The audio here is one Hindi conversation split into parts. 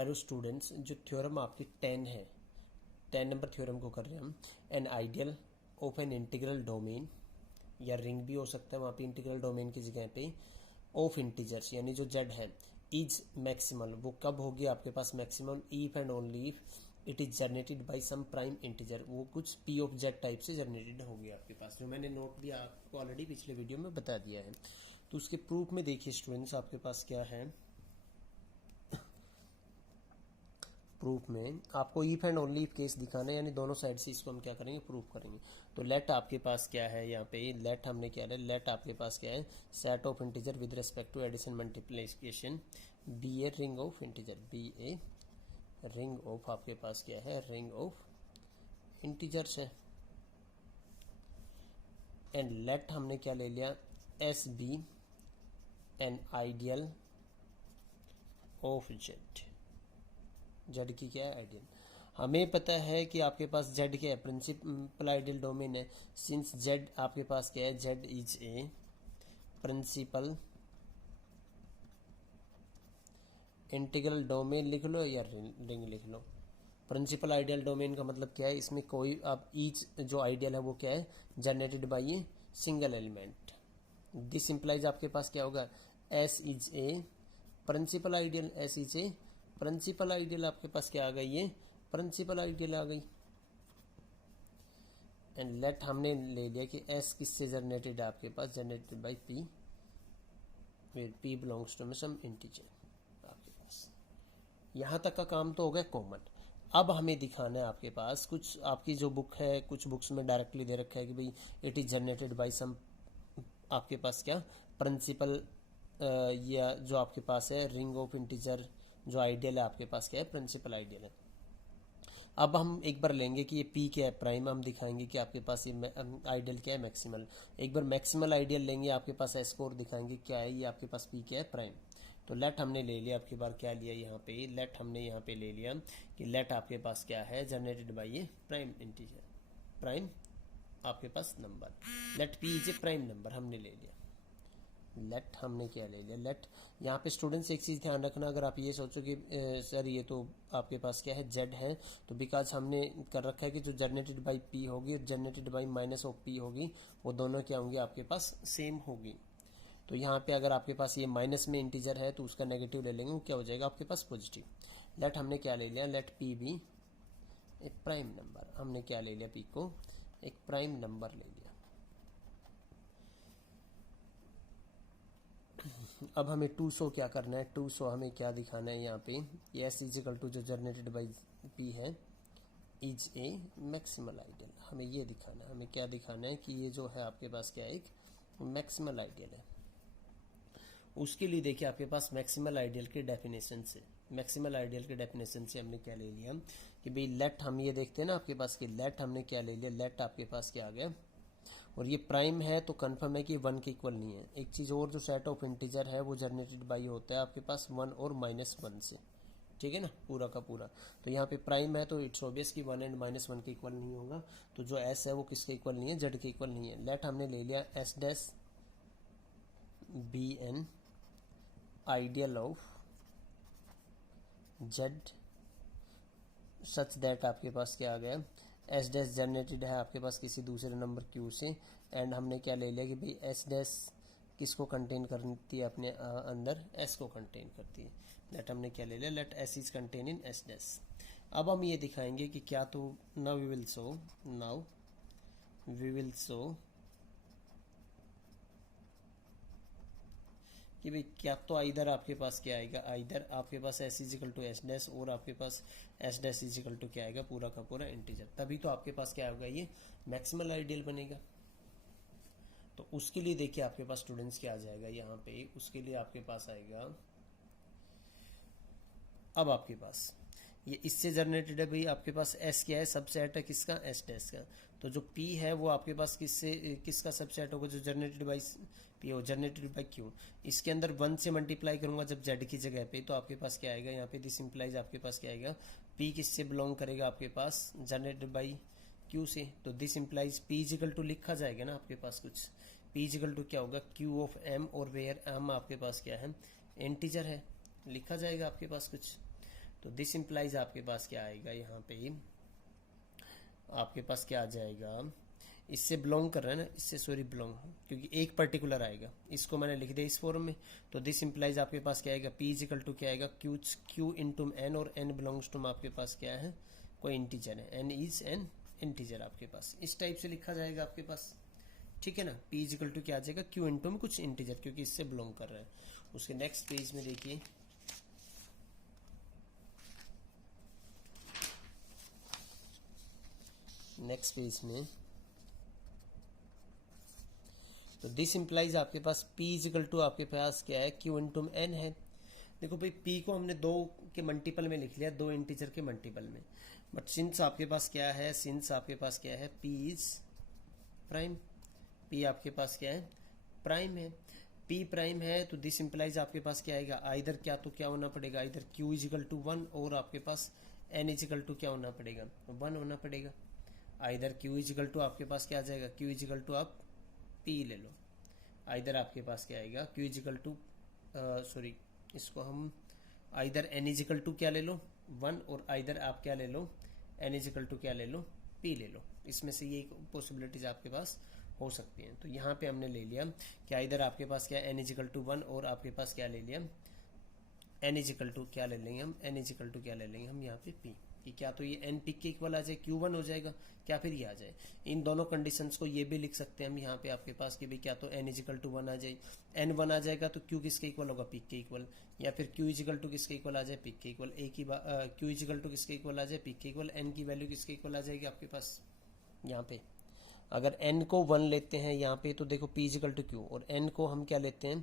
हेलो स्टूडेंट्स, जो थ्योरम आपकी 10 है, 10 नंबर थ्योरम को कर रहे हैं हम। N ideal of an integral domain, या रिंग भी हो सकता है वहाँ पे इंटीग्रल डोमेन की जगह पे, ऑफ इंटीजर्स यानी जो जेड है, इज मैक्सिमल। वो कब होगी आपके पास maximum? If and only if it is generated by some prime integer. वो कुछ पी ऑफ जेड टाइप से जनरेटेड होगी आपके पास, जो मैंने नोट भी आपको ऑलरेडी पिछले वीडियो में बता दिया है। तो उसके प्रूफ में देखिए स्टूडेंट्स, आपके पास क्या है प्रूफ में। आपको if and only if case दिखाना है, यानी दोनों साइड से इसको हम क्या करेंगे, प्रूफ करेंगे। तो लेट आपके पास क्या है, यहाँ पे लेट हमने क्या है, लेट आपके पास क्या है, set of integer with respect to addition multiplication be a ring of integer, be a ring of आपके पास क्या है, रिंग ऑफ इंटीजर्स है। एंड लेट हमने क्या ले लिया, S be an ideal of Z. Z की क्या है, आइडियल। हमें पता है कि आपके पास जेड क्या है, प्रिंसिपल आइडियल डोमेन है। सिंस जेड आपके पास क्या है, Z is a principal integral domain लिख लो या रिंग लिख लो। प्रिंसिपल आइडियल डोमेन का मतलब क्या है, इसमें कोई आप ईच जो आइडियल है वो क्या है, generated by a single element. This implies आपके पास क्या होगा, S is a principal ideal, S is a principal ideal. आपके पास क्या आ गई, ये प्रिंसिपल आइडियल आ गई। एंड लेट हमने ले लिया कि एस किससे जनरेटेड है आपके पास, generated by P, where P belongs to some integer आपके पास। यहां तक का काम तो हो गया कॉमन। अब हमें दिखाना है आपके पास कुछ, आपकी जो बुक है, कुछ बुक्स में डायरेक्टली दे रखा है कि भाई इट इज जनरेटेड बाय सम आपके पास क्या प्रिंसिपल, या जो आपके पास है रिंग ऑफ इंटीजर जो आइडियल है आपके पास क्या है, प्रिंसिपल आइडियल है। अब हम एक बार लेंगे कि ये पी क्या है, प्राइम। हम दिखाएंगे कि आपके पास ये आइडियल क्या है, मैक्सिमल। एक बार मैक्सिमल आइडियल लेंगे, आपके पास स्कोर दिखाएंगे क्या है, ये आपके पास पी क्या है, प्राइम। तो लेट हमने ले लिया, आपकी बार क्या लिया यहाँ पे, लेट हमने यहाँ पे ले लिया कि लेट आपके पास क्या है, जनरेटेड बाय ये प्राइम इंटीजर, प्राइम आपके पास number. Let P is a prime number हमने ले लिया। लेट हमने क्या ले लिया, लेट यहाँ पे स्टूडेंट्स एक चीज़ ध्यान रखना, अगर आप ये सोचो कि सर ये तो आपके पास क्या है, जेड है, तो बिकॉज हमने कर रखा है कि जो जनरेटेड बाय पी होगी और generated by minus of P होगी, वो दोनों क्या होंगी आपके पास, सेम होगी। तो यहाँ पे अगर आपके पास ये माइनस में इंटीजर है तो उसका नेगेटिव ले लेंगे, वो क्या हो जाएगा आपके पास, पॉजिटिव। लेट हमने क्या ले लिया, लेट पी बी एक प्राइम नंबर। हमने क्या ले लिया, पी को एक प्राइम नंबर ले लिया। अब हमें 200 क्या करना है, 200 हमें क्या दिखाना है यहाँ पे, एस इजिकल टू जो जनरेटेड बाई पी है इज ए मैक्सिमल आइडियल। हमें ये दिखाना है, हमें क्या दिखाना है कि ये जो है आपके पास क्या है, एक मैक्सिमल आइडियल है। उसके लिए देखिए आपके पास मैक्सिमल आइडियल के डेफिनेशन से, मैक्सिमल आइडियल के डेफिनेशन से हमने क्या ले लिया कि भाई लेट, हम ये देखते हैं ना आपके पास कि लेट हमने क्या ले लिया, लेट आपके पास क्या आ गया, और ये प्राइम है तो कंफर्म है कि 1 के इक्वल नहीं है। एक चीज़ और, जो सेट ऑफ इंटीजर है वो जनरेटेड बाई होता है आपके पास 1 और -1 से, ठीक है ना, पूरा का पूरा। तो यहाँ पे प्राइम है तो इट्स ऑब्वियस कि 1 एंड -1 के इक्वल नहीं होगा। तो जो एस है वो किसके इक्वल नहीं है, जेड के इक्वल नहीं है। लेट हमने ले लिया S dash be an ideal of Z such that आपके पास क्या आ गया, एस डैश जनरेटेड है आपके पास किसी दूसरे नंबर क्यू से। एंड हमने क्या ले लिया कि भाई एस डैश किसको कंटेन करती है, अपने अंदर एस को कंटेन करती है। लेट हमने क्या ले लिया, let S is contain in S dash. अब हम ये दिखाएंगे कि क्या, तो नाउ वी विल शो कि भाई क्या, तो इधर आपके पास क्या आएगा, इधर आपके पास S is equal to S dash और आपके पास एस डैश इजिकल टू क्या आएगा, पूरा का पूरा इंटीजर। तभी तो आपके पास क्या होगा, ये मैक्सिमल आइडियल बनेगा। तो उसके लिए देखिए आपके पास स्टूडेंट्स क्या आ जाएगा यहाँ पे, उसके लिए आपके पास आएगा, अब आपके पास ये इससे जनरेटेड है भाई, आपके पास एस क्या है, सबसेट है किसका, एस डैश का। तो जो पी है वो आपके पास किसका सबसेट होगा, जो जनरेटेड बाई पी हो, जनरेटेड बाई क्यू। इसके अंदर 1 से मल्टीप्लाई करूंगा जब जेड की जगह पे, तो आपके पास क्या आएगा यहाँ पे, दिस इंप्लाइज आपके पास क्या आएगा, पी किससे बिलोंग करेगा आपके पास, जनरेटेड बाई क्यू से। तो this implies P is equal to लिखा जाएगा ना आपके पास कुछ, पी इजिकल टू क्या होगा, क्यू ऑफ एम, और वेयर एम आपके पास क्या है, इंटीजर है, लिखा जाएगा आपके पास कुछ। तो दिस इम्प्लाइज आपके पास क्या आएगा, यहाँ पे आपके पास क्या आ जाएगा, इससे बिलोंग कर रहा है ना, इससे सॉरी बिलोंग, क्योंकि एक पर्टिकुलर आएगा, इसको मैंने लिख दिया इस फॉर्म में। तो दिस इम्प्लाइज आपके पास क्या आएगा, पी इज इक्वल टू क्या आएगा, क्यू इंटू एन, और एन बिलोंग्स टू आपके पास क्या है, कोई इंटीजर है, एन इज एन इंटीजर आपके पास, इस टाइप से लिखा जाएगा आपके पास, ठीक है ना। पी इज इक्वल टू क्या आ जाएगा, क्यू इंटू में कुछ इंटीजर, क्योंकि इससे बिलोंग कर रहा है। उसके नेक्स्ट पेज में देखिए, नेक्स्ट पेज में, तो दिस इम्प्लाइज आपके पास पी इज इक्वल टू आपके पास क्या है, क्यू इंटू एन है। देखो भाई पी को हमने 2 के मल्टीपल में लिख लिया, 2 इंटीजर के मल्टीपल में, बट सिंस आपके पास क्या है, सिंस आपके पास क्या है, पी इज प्राइम, पी आपके पास क्या है, प्राइम है, पी प्राइम है, तो दिस इम्प्लाइज आपके पास क्या आएगा, आइदर क्या तो क्या होना पड़ेगा, either Q is equal to 1 और आपके पास एन इज इक्वल टू क्या होना पड़ेगा, 1 होना पड़ेगा। Either Q is equal to आपके पास क्या आ जाएगा, क्यू इज इक्वल टू आप पी ले लो, आइदर आपके पास क्या आएगा, Q is equal to sorry, इसको हम either N is equal to क्या ले लो 1, और आइदर आप क्या ले लो, एन इज इक्वल टू क्या ले लो, पी ले लो, इसमें से ये पॉसिबिलिटीज आपके पास हो सकती हैं। तो यहाँ पे हमने ले लिया कि आइदर आपके पास क्या एन इज इक्वल टू 1, और आपके पास क्या ले लिया, एन इज इक्वल टू क्या ले लेंगे हम, एन इज इक्वल टू क्या ले लेंगे हम यहाँ पे पी, कि क्या तो ये एन पी के इक्वल आ जाए, क्यू 1 हो जाएगा, क्या फिर ये आ जाए। इन दोनों कंडीशंस को ये भी लिख सकते हैं हम यहाँ पे आपके पास कि भाई क्या तो एन इज इक्वल टू 1 आ जाए, एन 1 आ जाएगा तो क्यू किसके इक्वल होगा, पी के इक्वल, या फिर क्यू इज इक्वल टू किसके इक्वल आ जाए, पी के इक्वल, एक ही क्यू इज इक्वल टू किसके इक्वल आ जाए, पी के इक्वल, एन की वैल्यू किसके इक्वल आ जाएगी आपके पास यहाँ पे। अगर एन को 1 लेते हैं यहाँ पे तो देखो P is equal to Q, और एन को हम क्या लेते हैं,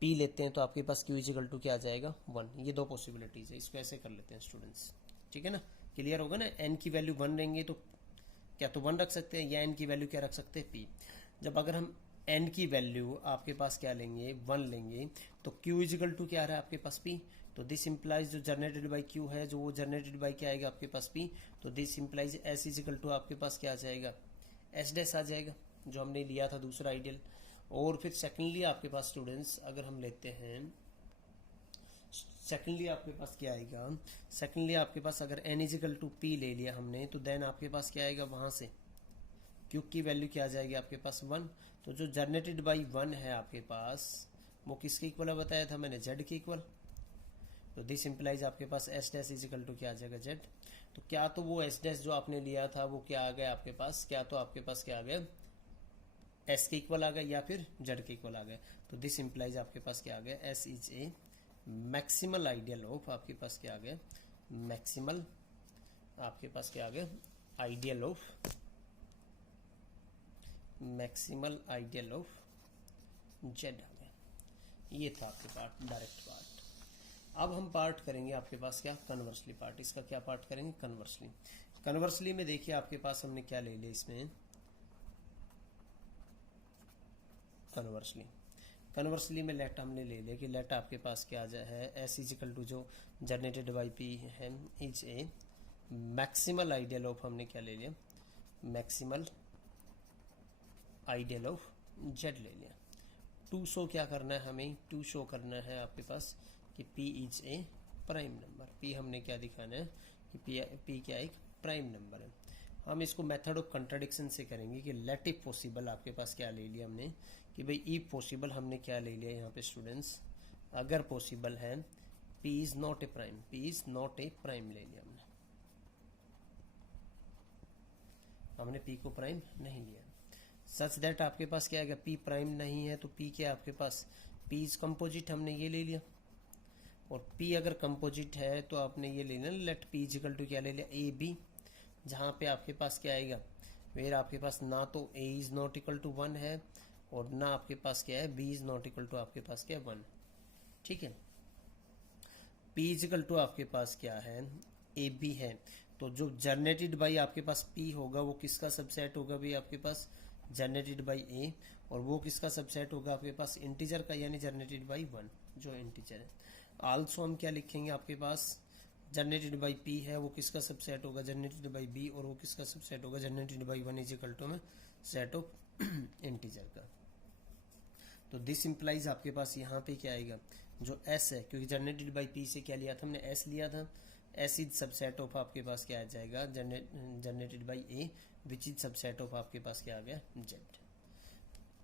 पी लेते हैं, तो आपके पास क्यू इज इक्वल टू क्या आ जाएगा 1। ये 2 पॉसिबिलिटीज है, इसको ऐसे कर लेते हैं स्टूडेंट्स, ठीक है ना, क्लियर होगा ना। एन की वैल्यू 1 लेंगे तो क्या तो 1 रख सकते हैं, या एन की वैल्यू क्या रख सकते हैं, पी। जब अगर हम एन की वैल्यू आपके पास क्या लेंगे 1 लेंगे, तो क्यू इज इक्वल टू क्या आ रहा है आपके पास पी, तो दिस इंप्लाइज जो जनरेटेड बाई क्यू है, जो वो जनरेटेड बाई क्या आएगा आपके पास पी, तो this implies S is equal to आपके पास क्या आ जाएगा, एस डैश आ जाएगा, जो हमने लिया था दूसरा आइडियल। और फिर सेकेंडली आपके पास स्टूडेंट्स अगर हम लेते हैं, सेकेंडली आपके पास क्या आएगा, सेकेंडली आपके पास अगर n is equal to p ले लिया हमने, तो देन आपके पास क्या आएगा, वहां से क्यू की वैल्यू क्या आ जाएगी आपके पास 1, तो जो जनरेटेड बाई 1 है आपके पास वो किसके इक्वल बताया था मैंने, जेड के इक्वल। तो दिस इंप्लाइज आपके पास S dash is equal to क्या आ जाएगा, जेड। तो क्या तो वो एस डैश जो आपने लिया था वो क्या आ गया आपके पास, क्या तो आपके पास क्या आ गया, एस के इक्वल आ गया, या फिर जेड के इक्वल आ गया। तो दिस इंप्लाइज आपके पास क्या आ गया, S is A maximal ideal of, आपके पास क्या आ गया, मैक्सिमल आपके पास क्या आ गया, ideal of, maximal ideal of Z आ गया। ये था आपके पार्ट, डायरेक्ट पार्ट। अब हम पार्ट करेंगे आपके पास क्या, कन्वर्सली पार्ट। इसका क्या पार्ट करेंगे, कन्वर्सली। कन्वर्सली में देखिए आपके पास हमने क्या ले लिया इसमें, कन्वर्सली में लेट हमने ले लिया कि लेट आपके पास क्या आ जाए है, एस इज इक्वल टू जो जनरेटेड बाई पी है is a maximal ideal of, हमने क्या ले लिया, मैक्सिमल आइडियल ऑफ जेड ले लिया। टू शो क्या करना है हमें, टू शो करना है आपके पास कि P is a prime number. P हमने क्या दिखाना है कि P क्या एक प्राइम नंबर है। हम इसको मेथड ऑफ कंट्राडिक्शन से करेंगे कि लेट इफ पॉसिबल आपके पास क्या ले लिया हमने कि भाई इफ पॉसिबल हमने क्या ले लिया यहाँ पे स्टूडेंट्स, अगर पॉसिबल है P is not a prime, P is not a prime ले लिया हमने P को प्राइम नहीं लिया। सच दैट आपके पास क्या आएगा, P प्राइम नहीं है तो P क्या आपके पास, P इज कंपोजिट, हमने ये ले लिया। और P अगर कंपोजिट है तो आपने ये ले लिया let P is equal to क्या ले लिया, ए बी, जहाँ पे आपके पास क्या आएगा, फिर आपके पास ना तो A is not equal to 1 है और ना आपके पास क्या है, B is not equal to आपके पास क्या है 1, ठीक है। P इज इक्वल टू आपके पास क्या है, ए बी है, तो जो जनरेटेड बाई आपके पास P होगा वो किसका सबसेट होगा भाई आपके पास, जनरेटेड बाई ए, और वो किसका सबसेट होगा आपके पास, इंटीजर का, यानी जनरेटेड बाई 1 जो इंटीजर है। आल्सो हम क्या लिखेंगे आपके पास, जनरेटेड बाई पी है वो किसका सबसेट होगा, जनरेटेड बाई बी, और वो किसका सबसेट होगा, generated by 1 is equal to में सेट ऑफ इंटीजर का। तो दिस इंप्लाइज आपके पास यहाँ पे क्या आएगा, जो एस है, क्योंकि जनरेटेड बाई पी से क्या लिया था हमने, एस लिया था, एस इज सबसेट ऑफ आपके पास क्या आ जाएगा, generated by A, which is subset of आपके पास क्या आ गया, जेड।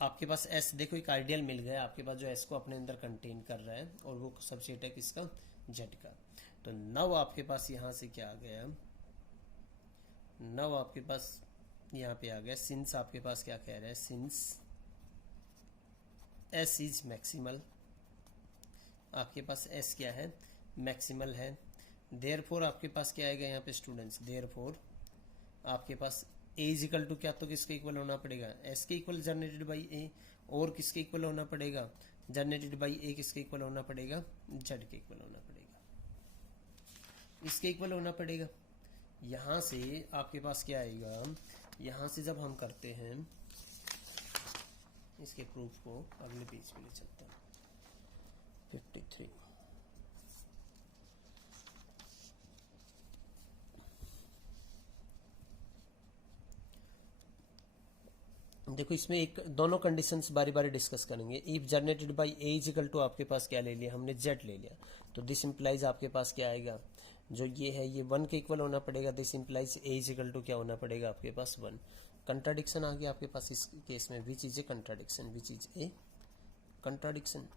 आपके पास एस देखो एक आइडियल मिल गया आपके पास जो एस को अपने अंदर कंटेन कर रहा है, और वो सबसेट है किसका, जेड का। तो नव आपके पास यहां से क्या आ गया, नव आपके पास यहाँ पे आ गया, सिंस आपके पास क्या कह रहा है, सिंस एस इज मैक्सिमल, आपके पास एस क्या है, मैक्सिमल है। देयरफॉर आपके पास क्या आएगा यहाँ पे स्टूडेंट्स, देयरफॉर आपके पास ए इज इक्वल टू क्या, तो किसके इक्वल होना पड़ेगा, एस के इक्वल जनरेटेड बाई ए, और किसके इक्वल होना पड़ेगा, जनरेटेड बाई ए किसके इक्वल होना पड़ेगा, जेड के इक्वल होना पड़ेगा, इसके इक्वल होना पड़ेगा। यहां से आपके पास क्या आएगा, यहां से जब हम करते हैं इसके प्रूफ को, अगले पेज पे ले चलते हैं 53। देखो इसमें एक दोनों कंडीशंस बारी बारी डिस्कस करेंगे। If generated by a is equal to आपके पास क्या ले लिया हमने, जेड ले लिया, तो दिस इंप्लाइज आपके पास क्या आएगा, जो ये है ये 1 के इक्वल होना पड़ेगा, this implies a is equal to क्या होना पड़ेगा आपके पास 1। कंट्राडिक्शन आ गया आपके पास इस केस में, which is a contradiction, which is a contradiction,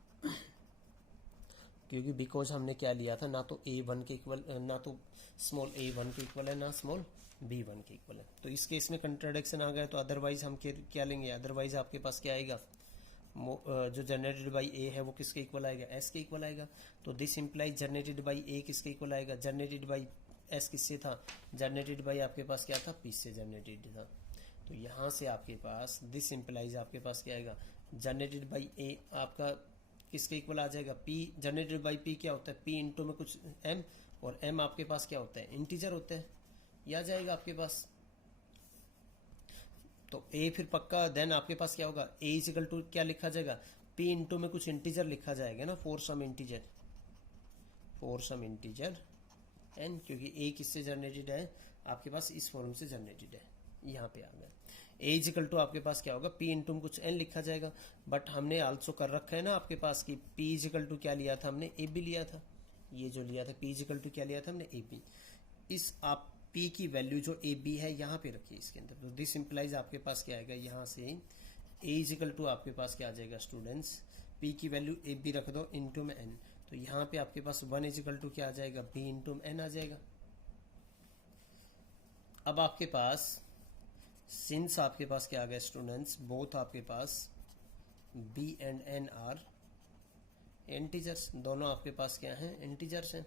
क्योंकि बिकॉज हमने क्या लिया था, ना तो ए 1 के इक्वल, ना तो स्मॉल ए 1 के इक्वल है, ना स्मॉल बी 1 के इक्वल है। तो इस केस में कंट्राडिक्शन आ गया, तो अदरवाइज हम क्या लेंगे, अदरवाइज आपके पास क्या आएगा, जो जनरेटेड बाई ए है वो किसके इक्वल आएगा, एस के इक्वल आएगा। तो दिस इंप्लाइज जनरेटेड बाई ए किसके इक्वल आएगा, जनरेटेड बाई एस किससे था, जनरेटेड बाई आपके पास क्या था, पी से जनरेटेड था। तो यहां से आपके पास दिस इंप्लाइज आपके पास क्या आएगा, जनरेटेड बाई ए आपका किसके इक्वल आ जाएगा, पी, जनरेटेड बाई पी क्या होता है, पी इंटू में कुछ एम, और एम आपके पास क्या होता है, इंटीजर होता है, ये आ जाएगा आपके पास। तो ए फिर पक्का, देन आपके पास क्या होगा, ए इज इक्वल टू क्या लिखा जाएगा, पी इंटू में कुछ इंटीजर लिखा जाएगा ना, for some integer, for some integer n, क्योंकि ए किससे जनरेटेड है आपके पास, इस फॉर्म से जनरेटेड है, यहाँ पे आ गया। ए इज इक्वल टू आपके पास क्या होगा, पी इंटू में कुछ एन लिखा जाएगा, बट हमने आल्सो कर रखा है ना आपके पास कि पी इज इक्वल टू क्या लिया था हमने, ए बी लिया था, ये जो लिया था पी इज इक्वल टू क्या लिया था हमने, ए बी। इस आप पी की वैल्यू जो ए बी है यहाँ पे रखिए इसके अंदर, तो दिस इंप्लाइज आपके पास क्या आएगा, यहाँ से ए इज इक्वल टू आपके पास क्या आ जाएगा स्टूडेंट्स, पी की वैल्यू ए बी रख दो इंटू में एन, तो यहाँ पे आपके पास 1 इज इक्वल टू क्या आ जाएगा, बी इंटू में एन आ जाएगा। अब आपके पास सिंस आपके पास क्या आ गया स्टूडेंट्स, बोथ आपके पास B and N are integers, दोनों आपके पास क्या हैं, इंटीजर्स हैं।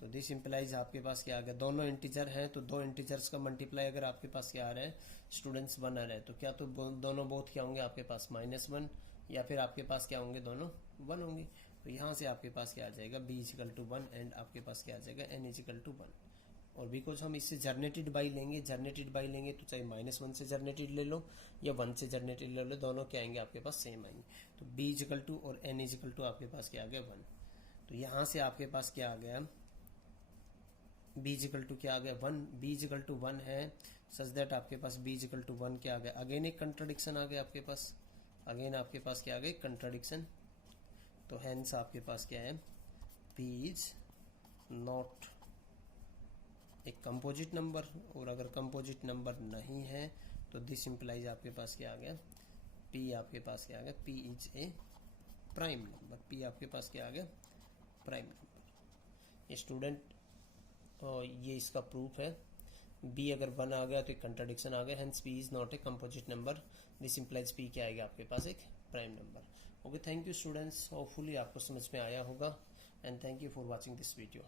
तो दिस इंप्लाइज आपके पास क्या आ गया, दोनों इंटीजर हैं, तो दो इंटीजर्स का मल्टीप्लाई अगर आपके पास क्या आ रहा है स्टूडेंट्स 1 आ रहा है, तो क्या तो दोनों बोथ क्या होंगे आपके पास -1, या फिर आपके पास क्या होंगे, दोनों 1 होंगे। तो यहाँ से आपके पास क्या आ जाएगा, b is equal to 1 and आपके पास क्या आ जाएगा, एन इज इक्वल टू 1। और बिकॉज हम इससे जनरेटेड बाई लेंगे, जनरेटेड बाई लेंगे तो चाहे -1 से जनरेटेड ले लो या 1 से जनरेटेड ले लो, दोनों क्या आएंगे आपके पास सेम आएंगे। तो बी इज इक्वल टू और एन इज इक्वल टू आपके पास क्या आ गया 1। तो यहाँ से आपके पास क्या आ गया, बी इज इक्वल टू क्या आ गया 1, बी इज इक्वल टू 1 है, सच दैट आपके पास बी इज इक्वल टू 1 क्या आ गया, अगेन एक कंट्राडिक्शन आ गया आपके पास, अगेन आपके पास क्या आ गया, कंट्राडिक्शन। तो हेंस आपके पास क्या है, बी इज नॉट एक कंपोजिट नंबर, और अगर कंपोजिट नंबर नहीं है तो दिस इंप्लाइज आपके पास क्या आ गया, पी आपके पास क्या आ गया, P is a prime number, P आपके पास क्या आ गया, प्राइम नंबर। ये स्टूडेंट ये इसका प्रूफ है, बी अगर 1 आ गया तो एक कंट्राडिक्शन आ गया, hence P is not a composite number, this implies P क्या आएगा आपके पास, एक prime number. Okay, thank you students, hopefully आपको समझ में आया होगा, and thank you for watching this video.